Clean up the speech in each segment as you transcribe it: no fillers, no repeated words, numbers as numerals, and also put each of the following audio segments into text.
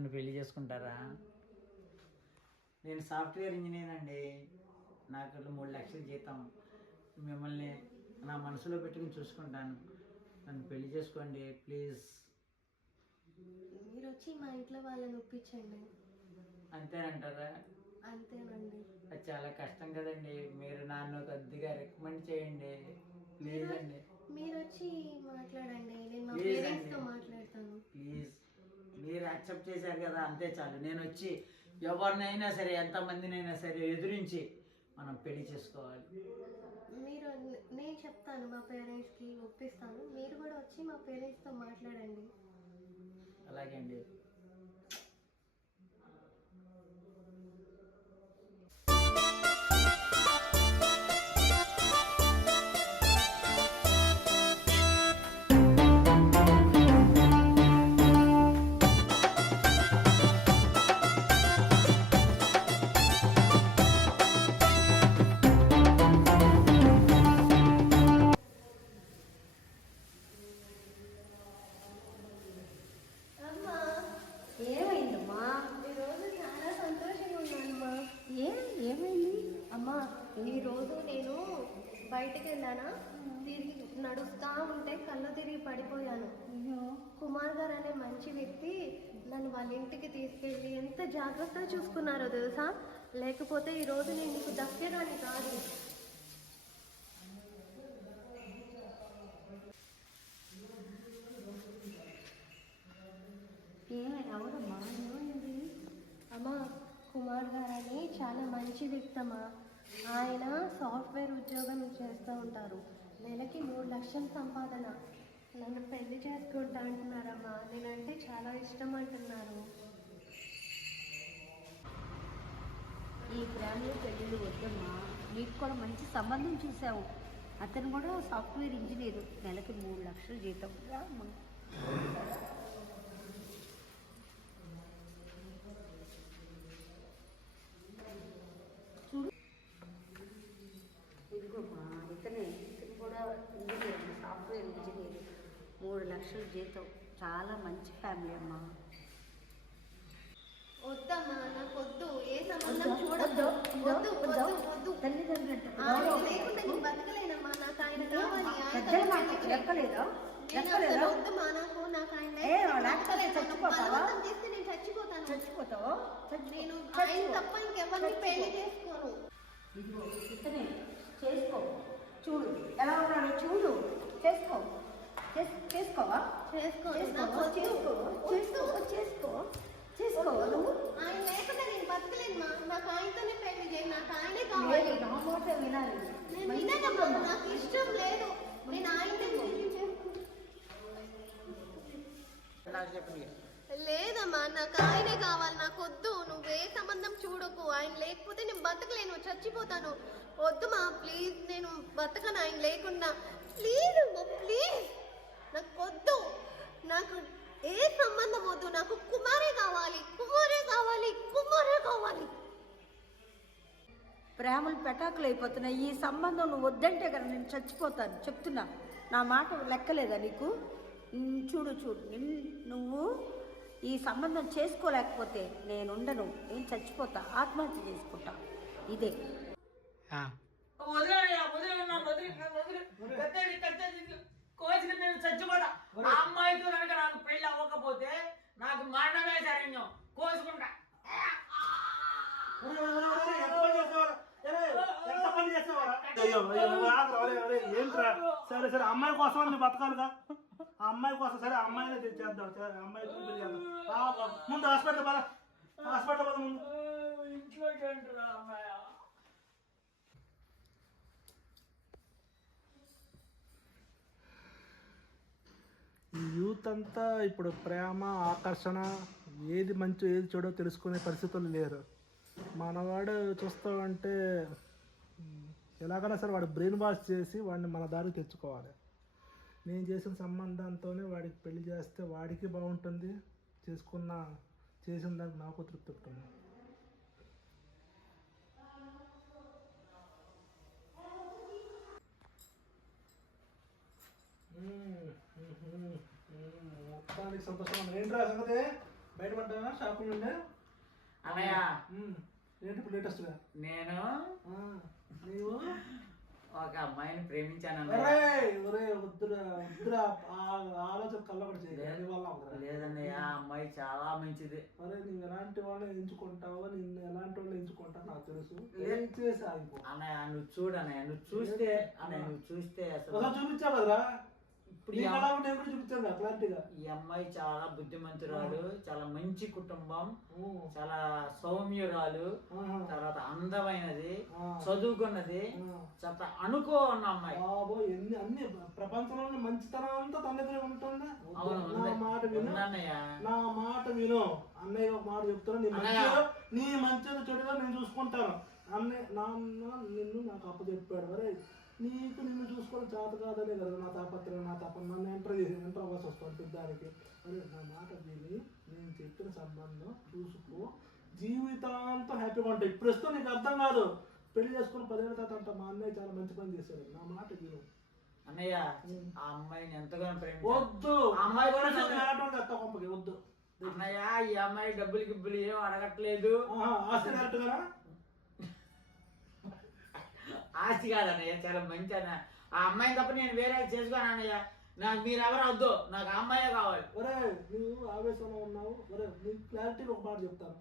నన్ను పెళ్లి చేసుకుంటారా? నేను సాఫ్ట్వేర్ ఇంజనీర్ అండి. నాకు 3 లక్షల జీతం. మిమ్మల్ని నా మనసులో పెట్టుకుని చూసుకుంటాను. నన్ను పెళ్లి చేసుకోండి ప్లీజ్. మీరు వచ్చి మా ఇంట్లో వాళ్ళని ఒప్పించండి. అంతేనంటారా? అంతేనండి. అది చాలా కష్టం కదండి. మీరు నన్ను కొద్దిగా రికమెండ్ చేయండి ప్లీజ్ అండి. మీరు వచ్చి మాట్లాడండి, నేను మా ప్లీజ్ పేరెంట్స్తో అండి. మాట్లాడతాను. ప్లీజ్ మీరు యాక్సెప్ట్ చేశారు కదా, అంతే చాలు. నేను వచ్చి ఎవరినైనా సరే, ఎంతమందినైనా సరే ఎదురించి మనం పెళ్లి చేసుకోవాలి. నేను చెప్తాను మా పేరెంట్స్కి, ఒప్పిస్తాను. మీరు కూడా వచ్చి మా పేరెంట్స్తో మాట్లాడండి. అలాగే అండి. అమ్మా, ఏమైందమ్మా? ఈరోజు చాలా సంతోషంగా ఉన్నానమ్మా. ఏమైంది? అమ్మా, ఈరోజు నేను బయటికి వెళ్ళానా, తిరిగి నడుస్తా ఉంటే కళ్ళు తిరిగి పడిపోయాను. కుమార్ గారు అనే మంచి వ్యక్తి నన్ను వాళ్ళ ఇంటికి తీసుకెళ్ళి ఎంత జాగ్రత్తగా చూసుకున్నారో తెలుసా. లేకపోతే ఈరోజు నేను నీకు దక్కేదాన్ని కాదు. ఎవరమ్మా? ఏమైంది? అమ్మా, కుమార్ గారు అని చాలా మంచి వ్యక్తి అమ్మా. ఆయన సాఫ్ట్వేర్ ఉద్యోగం చేస్తూ ఉంటారు. నెలకి 3 లక్షల సంపాదన. నన్ను పెళ్లి చేసుకుంటా అంటున్నారమ్మా. నేనంటే చాలా ఇష్టం అంటున్నారు. ఈ ప్రేమలో పెళ్ళిళ్ళు వద్దమ్మా. నీకు కూడా మంచి సంబంధం చూసావు. అతను కూడా సాఫ్ట్వేర్ ఇంజనీరు. నెలకి 3 లక్షల జీతం. రామ్మా. చూడు, ఇదిగోమ్మా, ఇతను కూడా ఇంజనీర్, సాఫ్ట్వేర్ ఇంజనీర్. 3 లక్షల జీతం. చాలా మంచి ఫ్యామిలీ అమ్మా. వద్దమ్మా, నాకు వద్దు. ఏ సంబంధం చూడద్దు. వద్దు వద్దు వద్దు. తల్లిదండ్రులు ఆయన లేకుండా నేను బతకలేనమ్మా. నాకు ఆయన కావాలి. లెక్కలేదా? వద్దమ్మా, నాకు ఆయన బలవంతం చేస్తే నేను చచ్చిపోతాను. చచ్చిపోతావా? నేను ఆయన తప్ప ఇంకెవరిని పెళ్లి చేసుకోను. ఇదిగో ఇతనే చేసుకో. చూడు ఎలా ఉన్నాడో చూడు. చేసుకో. చేసుకోవా? చేసుకో. నువ్వు ఆయన లేకుండా నేను బతకలేను. నాకు ఆయనతోనే పెళ్లి చేయి. నాకు ఆయనే కావాలి. నా మాట వినాలి. నేను వినదమ్మా. నాకు ఇష్టం లేదు. నేను ఆయనతో నాకు చెప్పండి. లేదమ్మా, నాకు ఆయనే కావాలి. నాకు వద్దు. నువ్వు ఏ సంబంధం చూడకు. ఆయన లేకపోతే నేను బతకలేను, చచ్చిపోతాను. వద్దుమా ప్లీజ్. నేను బతకను ఆయన లేకుండా. ప్లీజ్ అమ్మా, ప్లీజ్. నాకు వద్దు. నాకు ఏ సంబంధం వద్దు. నాకు కుమారే కావాలి. ప్రేమలు పెటాకులు అయిపోతున్నాయి. ఈ సంబంధం నువ్వు వద్దంటే కదా నేను చచ్చిపోతాను. చెప్తున్నా, నా మాట లెక్కలేదా నీకు? చూడు నువ్వు ఈ సంబంధం చేసుకోలేకపోతే నేనుండను. నేను చచ్చిపోతా, ఆత్మహత్య చేసుకుంటా. ఇదే కోసిన నేను చచ్చిపోతా. ఆ అమ్మాయితో కనుక నాకు పెళ్లి అవ్వకపోతే నాకు మరణమే శరణ్యం. కోసుకుంటా. సరే అమ్మాయి కోసం నువ్వు బతకాలిగా. ఆ అమ్మాయి కోసం సరే అమ్మాయినే తెచ్చేద్దాం. సరే అమ్మాయితో పెళ్లి చేద్దాం. ముందు హాస్పిటల్ పద ముందు. ఇంట్లోకి అంటారా అమ్మాయి? ఈ యూత్ అంతా ఇప్పుడు ప్రేమ, ఆకర్షణ, ఏది మంచో ఏది చెడో తెలుసుకునే పరిస్థితులు లేరు. మనవాడు చూస్తామంటే ఎలాగైనా సరే వాడు బ్రెయిన్ వాష్ చేసి వాడిని మన దారికి తెచ్చుకోవాలి. నేను చేసిన సంబంధంతోనే వాడికి పెళ్లి చేస్తే వాడికి బాగుంటుంది, చేసిన దానికి నాకు తృప్తి ఉంటుంది. మొత్తానికి సంతోషం. ఏంట్రా సంగతి? బయటపడ్డా షాపు నుండి అన్నయ్య ఏంటి ఇప్పుడు లేటెస్ట్గా నేను నీవు ఒక అమ్మాయిని ప్రేమించాను ఒరే ఒరే వద్దురా వద్దురా ఆలోచన కళ్ళబడి చేయాలి వల్ల లేదన్నయ్య ఆ అమ్మాయి చాలా మంచిది. అరే నువ్వు ఎలాంటి వాళ్ళని ఎంచుకుంటావో నిన్ను ఎలాంటి వాళ్ళు ఎంచుకుంటావు నాకు తెలుసు చేసి ఆగిపో అన్నయ్య నువ్వు చూడు అన్నయ్య, నువ్వు చూస్తే అన్నయ్య నువ్వు చూస్తే అసలు ఒకసారి చూపించావు కదరా ఇప్పుడు నేను కూడా చూపించాను కదా క్లారిటీగా. ఈ అమ్మాయి చాలా బుద్ధిమంతురాలు, చాలా మంచి కుటుంబం, చాలా సౌమ్యురాలు, తర్వాత అందమైనది, చదువుకున్నది, చాలా అనుకో ఉన్న అమ్మాయి. బాబో ఎన్ని అన్ని ప్రపంచంలో మంచితనం అంతా తన దగ్గర ఉంటుందా? నా మాట విను, నా మాట విను. అన్నయ్య ఒక మాట చెప్తాను, నీ మంచిగా చెడుగా నేను చూసుకుంటాను. అన్నయ్య నాన్న నిన్ను నాకు అప్పచెప్పాడు. అరే నీకు నిన్ను చూసుకోవడం చేత కాదనే కదా నా తాపత్రయం, నా తపన. నన్ను ఎంటర్ అవ్వాల్సి వస్తుంది దానికి. అరే నా మాట విని నేను చెప్పిన సంబంధం చూసుకో, జీవితాంతం హ్యాపీగా ఉంటాయి. ప్రస్తుతం నీకు అర్థం కాదు, పెళ్లి చేసుకుని 10 ఏళ్ళ తర్వాత అంట మా అన్నయ్య చాలా మంచి పని చేశాడు. నా మాట విను అన్నయ్య. ఆ అమ్మాయిని ఎంతగానో వద్దు అమ్మాయి వద్దు అన్నయ్య. ఈ అమ్మాయి డబ్బులు గిబ్బులు ఏం అడగట్లేదు. ఆస్తి కరెక్ట్ కదా? ఆస్తి కాదన్నయ్య, చాలా మంచి అన్న. ఆ అమ్మాయిని తప్ప నేను వేరే చేసుకోను అన్నయ్య. నాకు మీరెవరు వద్దు, నాకు ఆ అమ్మాయే కావాలి. ఒరే నువ్వు ఆవేశంలో ఉన్నావు. ఒరే నీకు క్లారిటీగా ఒక మాట చెప్తాను,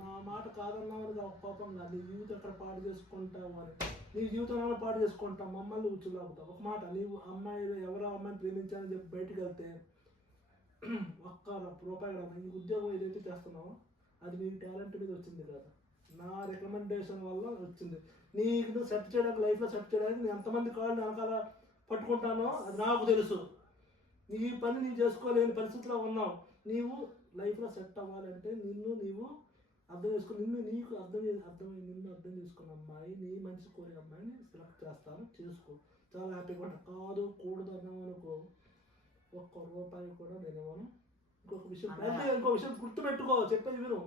నా మాట కాదన్నావు అని ఒక కోపం కాదు. నీ జీవితం ఎక్కడ పాడు చేసుకుంటావు అని, నీ జీవితంలో పాడు చేసుకుంటావు, మమ్మల్ని ఉచ్చులాగుతావు. ఒక మాట, నీవు అమ్మాయిలు ఎవరో అమ్మాయిని ప్రేమించాలని చెప్పి బయటకు వెళ్తే ఒక్క రూపాయి కదా ఈ ఉద్యోగం ఏదైతే చేస్తున్నావో అది నీ టాలెంట్ మీద వచ్చింది కదా, నా రికమెండేషన్ వల్ల వచ్చింది. నీకు సెట్ చేయడానికి, లైఫ్లో సెట్ చేయడానికి నేను ఎంతమంది కాళ్ళు వెనకాల పట్టుకుంటానో అది నాకు తెలుసు. నీ పని నీవు చేసుకోలేని పరిస్థితిలో ఉన్నావు. నీవు లైఫ్లో సెట్ అవ్వాలంటే నీవు అర్థం చేసుకుని, నీకు నిన్ను అర్థం చేసుకున్న అమ్మాయి, నీ మంచి కోరే అమ్మాయిని సెలెక్ట్ చేస్తాను, చేసుకో. చాలా హ్యాపీగా ఉంటా. కాదు కూడదు అన్నావు అనుకో, ఒక్క రూపాయి కూడా నేను ఇవ్వను. ఇంకో విషయం గుర్తుపెట్టుకో, చెప్పేది విను.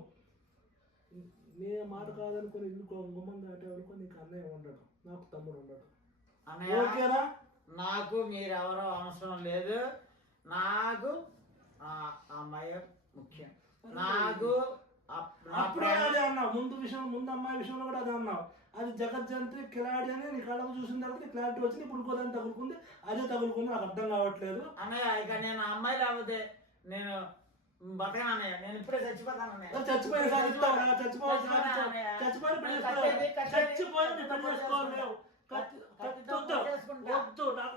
నే మాట కాదనుకుని ఇల్లు గుమ్మం దాటేవనుకో నీకు అన్నయ్య ఉండడు, నాకు తమ్ముడు ఉండడు. ఓకేనా? నాకు మీరెవరో అవసరం లేదు. నాకు అమ్మాయి ముఖ్యం. నాకు అప్పుడు అదే అన్నావు, ముందు అమ్మాయి విషయంలో కూడా అదే అన్నావు. అది జగజ్జంత్రి కిలాడి అని నీ కళ్ళకు చూసిన తర్వాత క్లారిటీ వచ్చింది. ఇప్పుడు ఇంకోదాన్ని తగులుకుంది, అదే తగులుకుంది, నాకు అర్థం కావట్లేదు అన్నయ్య. ఇక నేను అమ్మాయి లేకపోతే నేను బతకను అన్నయ్య, నేను ఇప్పుడే చచ్చిపోతాను అన్నయ్య. చచ్చిపోయి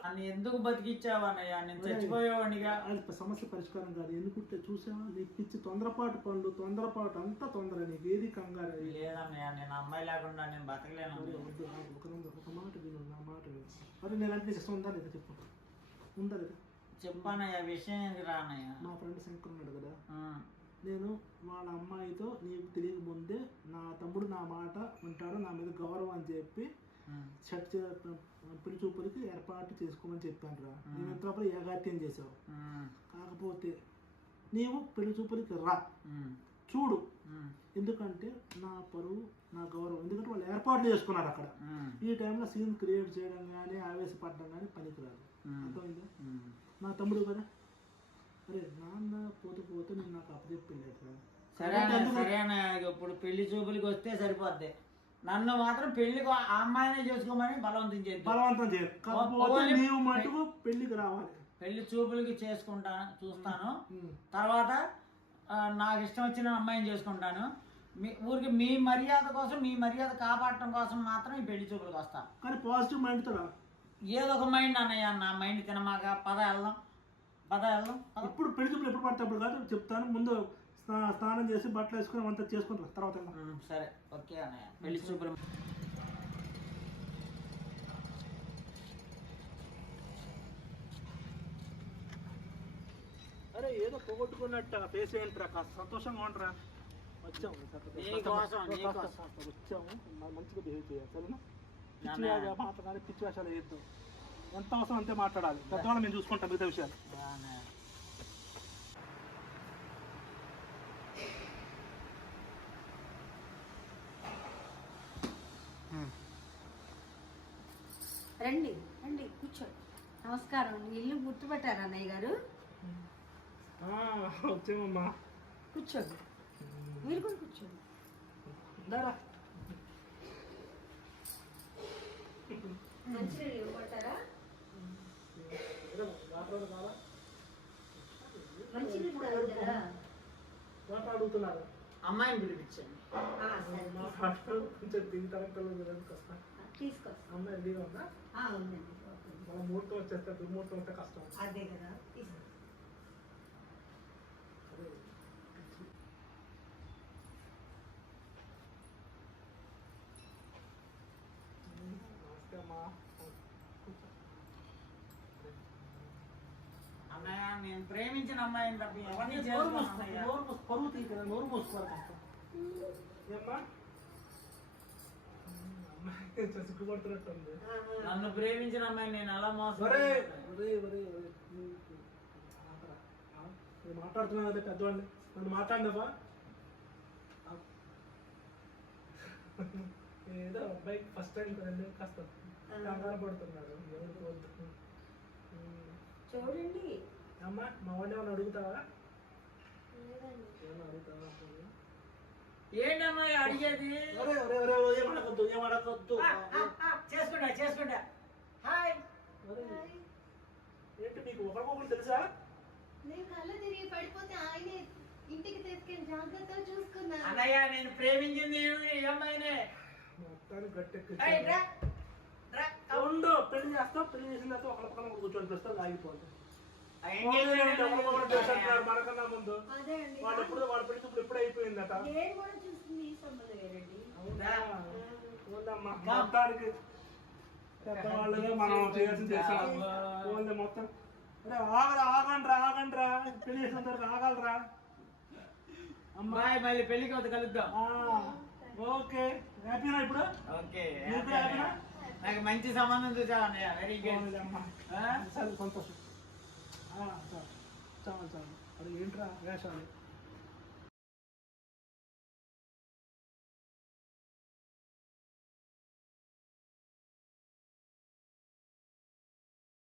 నన్ను ఎందుకు బతికిచ్చావు అన్నయ్య? నేను చచ్చిపోయేవాడిగా. సమస్య పరిష్కారం కాదు. ఎందుకుంటే చూసావా, నీకు పిచ్చి తొందరపాటు పనులు, తొందరపాటు అంతా తొందర, నీకు ఏది కంగారు లేదన్నయ్య. నేను అమ్మాయి లేకుండా నేను బతకలేను. ఒక మాట విను, నా మాట విను. అరే నేను అంటే ఇష్టం ఉందా లేదా చెప్పు, ఉందా లేదా చెప్పన్నయ్య. విషయం ఎందుకు రానయ్య? మా ఫ్రెండ్ శంకర్ ఉన్నాడు కదా, నేను వాళ్ళ అమ్మాయితో నీకు తెలియక ముందే నా తమ్ముడు నా మాట ఉంటాడు, నా మీద గౌరవం అని చెప్పి పెళ్లి చూపులకి ఏర్పాటు చేసుకోమని చెప్పాను రా. నేను ఎంతలోపల ఏగాత్యం చేసావు. కాకపోతే నీవు పెళ్లి చూపులకి రా, చూడు. ఎందుకంటే నా పరువు, నా గౌరవం, ఎందుకంటే వాళ్ళు ఏర్పాట్లు చేసుకున్నారు అక్కడ. ఈ టైంలో సీన్ క్రియేట్ చేయడం కానీ ఆవేశపడడం కానీ పనికిరాదు. అర్థమైందా? నా తమ్ముడు కదా. అరే నాన్న పోతే నేను నాకు అప్పచెప్పింది. సరే అన్న, ఇప్పుడు పెళ్లి చూపులకి వస్తే సరిపోద్ది. నన్ను మాత్రం పెళ్లికి ఆ అమ్మాయినే చేసుకోమని బలవంతం చేయదు. నీవు మటుకు పెళ్లికి రావాలి. పెళ్లి చూపులకి చూస్తాను. తర్వాత నాకు ఇష్టం వచ్చిన అమ్మాయిని చేసుకుంటాను. ఊరికి మీ మర్యాద కోసం, మీ మర్యాద కాపాడటం కోసం మాత్రం ఈ పెళ్లి చూపులకు వస్తా. కానీ పాజిటివ్ మైండ్ తో ఏదో ఒక మైండ్ అన్నయ్య, నా మైండ్ తినమాక. పద వెళ్దాం. ఇప్పుడు పెళ్లి చూపులు ఎప్పుడు పడితే అప్పుడు కాదు చెప్తాను. ముందు స్నానం చేసి బట్టలు వేసుకుని అంతా చేసుకుంటారు, తర్వాత వెళ్దాం. సరే ఓకే అన్నయ్య. పెళ్లి చూపులు అరే ఏదో పోగొట్టుకున్నట్టు ఫేస్ ఏంట్రా, కాస్త సంతోషంగా ఉండరా. వచ్చాము మంచిగా బిహేవ్ చేయాలి, సరేనా? పిచ్చి మాట్లాడాలి, పిచ్చి వేషాలు వేయద్దు. ఎంత అవసరం అంతే మాట్లాడాలి. పెద్దవాళ్ళు మేము చూసుకుంటాం మిగతా విషయాలు. రండి రండి కూర్చోండి. నమస్కారం. ఇల్లు గుర్తుపెట్టారా అన్నయ్య గారు? వచ్చామమ్మా. కూర్చోండి, మీరు కూడా కూర్చోండి. దారా మంచినీళ్ళు ఇవ్వమంటారా? మంచినీళ్ళు తాగుతారా? అడుగుతున్నారు అమ్మాయిని పిలిపించండి. కొంచెం దీని కరెక్ట్ కష్టం. తీసుకొస్తా. అమ్మాయి రెడీగా ఉందా? ఉందండి. మన ముహూర్తం వచ్చేస్తే దుర్ముహూర్తం అంటే కష్టం. అదే కదా, తీసుకొస్తా. అదే నమస్తే అమ్మా. అన్నయ్య నేను ప్రేమించిన అమ్మాయిని తప్ప ఎవరిని నోరు చేసుకోను మూసుకో, అన్నయ్య. నోరు మూసుకో, పరువు తీయి కదా, నోరు మూసుకోవాలి కష్టం. ఏమ్మా అమ్మాయి సిగ్గుపడుతున్నట్టుంది. నన్ను ప్రేమించిన అమ్మాయిని నేను ఎలా మోసం ఒరే చేస్తాను? ఒరే ఒరే ఒరే నేను మాట్లాడుతున్నా కదా పెద్దవాడిని, నన్ను మాట్లాడినావా? ఏదో అబ్బాయికి ఫస్ట్ టైం కదండి, కాస్త కంగారు పడుతున్నాడు. ఎవరికి వద్దు. చూడండి. అమ్మా మా వాడిని ఏమైనా అడుగుతావా? లేదండి. ఏమైనా అడుగుతావా? ఏంటన్నయ్య అడిగేది? ఒరే ఒరే ఒరే ఏం అడగొద్దు, ఏం అడగొద్దు. చేసుకుంటా హాయ్. ఒరే, ఏంటి మీకు ఒకరికొకరు తెలుసా? నేను కళ్ళు తిరిగి పడిపోతే ఆయనే ఇంటికి తీసుకెళ్ళి జాగ్రత్తగా చూసుకున్నాను. అన్నయ్య నేను ప్రేమించింది ఈ అమ్మాయినే. మొత్తానికి గట్టెక్కి ఏయ్, రా, రా. ఉండు, పెళ్లి చేస్తావు, పెళ్లి చేసిన తర్వాత ఒకరి పక్కన కూర్చొని ప్రస్తుతం ఆగిపోతుంది. ఆ ఎంగేజ్మెంట్ మనకన్నా ముందు అదే అండి. వాడు ఎప్పుడు వాడు పెళ్లి చూపులు ఎప్పుడు అయిపోయిందట. నేను కూడా చూస్తుంది ఈ సంబంధం వేరండి. ఉందమ్మా, మొత్తానికి పెద్దవాళ్ళుగా మనం చేయాల్సింది చేసాం. ఓన్లీ మొత్తం అరే ఆగండ్రా పెళ్లి చేసిన తర్వాత ఆగాలరా. అమ్మాయి మళ్ళీ పెళ్లికి వద్ద కలుద్దాం. ఓకే, హ్యాపీనా ఇప్పుడు? ఓకే నీకు హ్యాపీనా? నాకు మంచి సంబంధం చూసావు అన్నయ్య. Very good. అమ్మా సరే, సంతోషం. చాలు చాలు. అది ఏంట్రా వేషాలు?